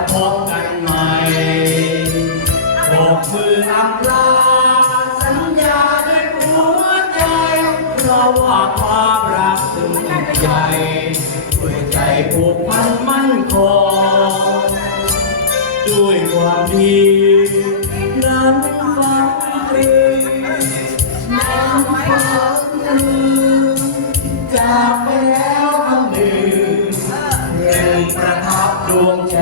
จะพบกันใหม่โบกมืออำลาสัญญาด้วยหัวใจเพราะว่าความรักถึงใจด้วยใจผูกพันมั่นคงด้วยความดีนั้นฟังเพลงนั้นฟังเพลง วงใจ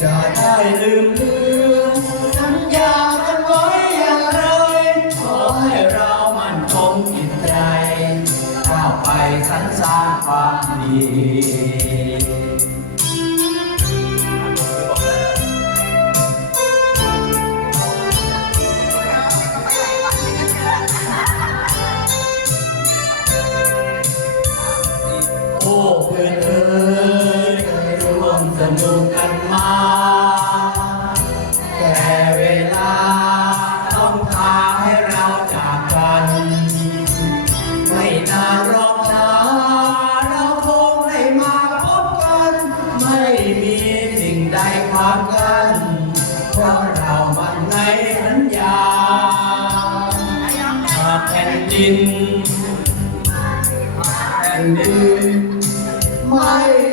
จะได้ลืมเลือนสัญญากันไว้อย่างไร ขอให้เรามั่นคงจิตใจก้าวไปสรรสร้างความดี สนุกกันมา แต่เวลาต้องพาให้เราจากกัน ไม่นานหรอกนะเราคงได้มาพบกัน ไม่มีสิ่งใดขวางกัน เพราะเรามันในสัญญาหากแผ่นดินแผ่นดินไม่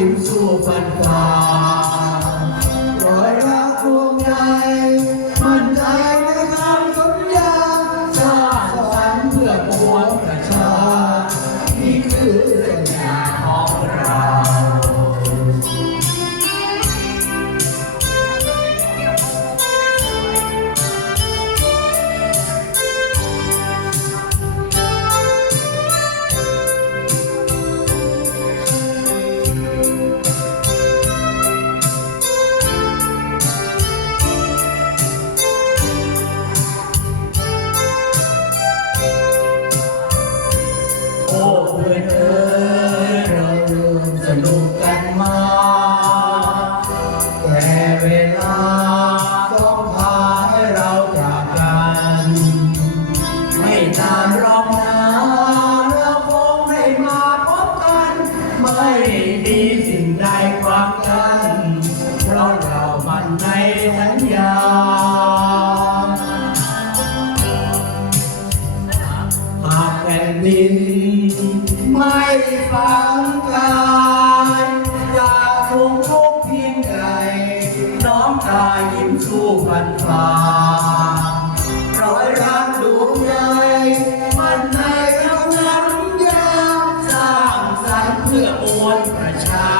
กายยิ้ ดิน ไม่ฟังกายจากคงทุกเพียงใดน้อมกายยิ้มสู้ฟันฝ่ารอยรักดวงใจมันในคำนั้นยาสร้างสรรค์เพื่อมวลประชา